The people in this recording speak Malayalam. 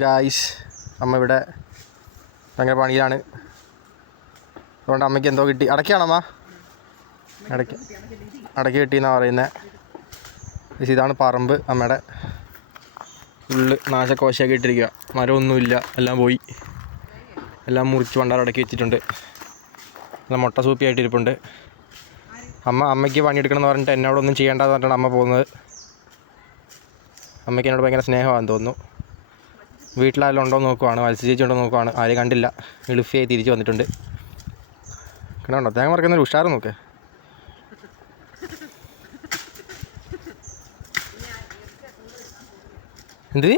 ഗായ്സ്, അമ്മ ഇവിടെ ഭയങ്കര പണിയിലാണ്. അതുകൊണ്ട് അമ്മയ്ക്ക് എന്തോ കിട്ടി. അടയ്ക്കാണോ അമ്മ? അടയ്ക്ക് കിട്ടിയെന്നാണ് പറയുന്നത്. ഇതാണ് പറമ്പ്. അമ്മയുടെ ഫുള്ള് നാശകോശമൊക്കെ ഇട്ടിരിക്കുക. മരമൊന്നുമില്ല, എല്ലാം പോയി. എല്ലാം മുറിച്ച് പണ്ടാറടക്കി വെച്ചിട്ടുണ്ട്. നല്ല മുട്ട സൂപ്പിയായിട്ടിരിപ്പുണ്ട്. അമ്മയ്ക്ക് പണിയെടുക്കണമെന്ന് പറഞ്ഞിട്ട് എന്നോടൊന്നും ചെയ്യേണ്ടതെന്ന് പറഞ്ഞിട്ടാണ് അമ്മ പോകുന്നത്. അമ്മയ്ക്ക് എന്നോട് ഭയങ്കര സ്നേഹമാണെന്ന് തോന്നുന്നു. വീട്ടിലാരെല്ലാം ഉണ്ടോ എന്ന് നോക്കുവാണ്. മത്സ്യ ചേച്ചി ഉണ്ടോ നോക്കുവാണ്. ആരെയും കണ്ടില്ല. എളുഫിയായി തിരിച്ച് വന്നിട്ടുണ്ട്. കണ്ടോ തേങ്ങ മറിക്കുന്നൊരു ഉഷാറ് നോക്ക്. എന്ത്